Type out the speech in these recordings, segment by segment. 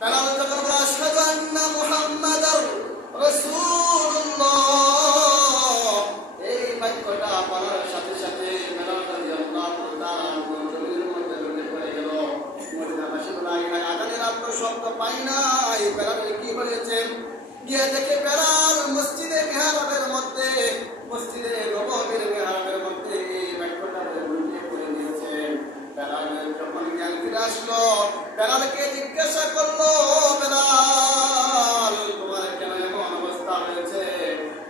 বেলাল যখন বলে আশহাদু আন্না মুহাম্মাদার রাসূলুল্লাহ, এই বাক্যটা বলার সাথে সাথে বেলাল রাদিয়াল্লাহু তাআলা জমির মধ্যে লুটে পড়ে গেল। মদিনাবাসী বলে আজানের আর তো শব্দ পাই নাই, বেলালের কি হয়েছে? গিয়ে দেখে বেলাল মসজিদে মিহরাবের মধ্যে, মসজিদে নববীর মিহরাবের মধ্যে এই বাক্যটা লুটিয়ে পড়ে গিয়েছে। বেলালের যখন জ্ঞান ফিরে আসলো, বেলালকে জিজ্ঞাসা করলো, বেলাল তোমার কেন এমন অবস্থা হয়েছে?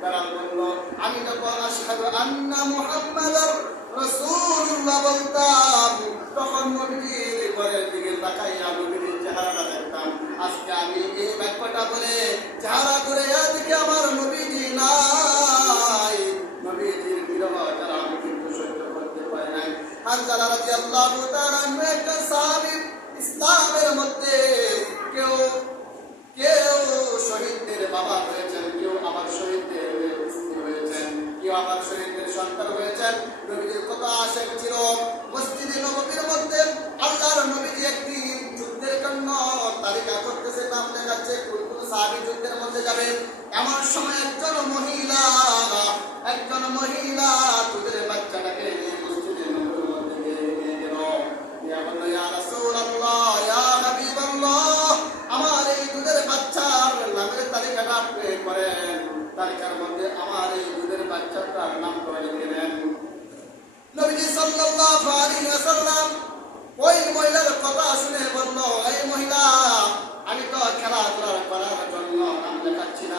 বেলাল বলল, আমি যখন আশহাদু আন্না মুহাম্মাদার রাসূলুল্লাহ বলতাম, তখন নবীজির ঘরের দিকে তাকাইয়া নবীজির চেহারাটা দেখতাম। আজকে আমি এই বাক্যটা বলে চেহারা করে দেখি আমার নবীজি নাই। নবীজির বিরহ যারা আমি কিন্তু সহ্য করতে পারি নাই। হানজালা রাদিয়াল্লাহু তাআলা একটা সাহাবী, ইসলামের মধ্যে কেউ কেউ শহীদদের বাবা হয়েছেন, কেউ আবার শহীদদের স্ত্রী হয়েছেন, কেউ আবার শহীদদের সন্তান হয়েছেন। নবীজির কত আশা ছিল। মসজিদে নববীর মধ্যে আল্লাহর নবীজি একদিন যুদ্ধের জন্য তালিকা করতেছে, নাম দেখাচ্ছে কোন কোন সাহাবী যুদ্ধের মধ্যে যাবে। এমন সময় একজন মহিলা দুধের বাচ্চা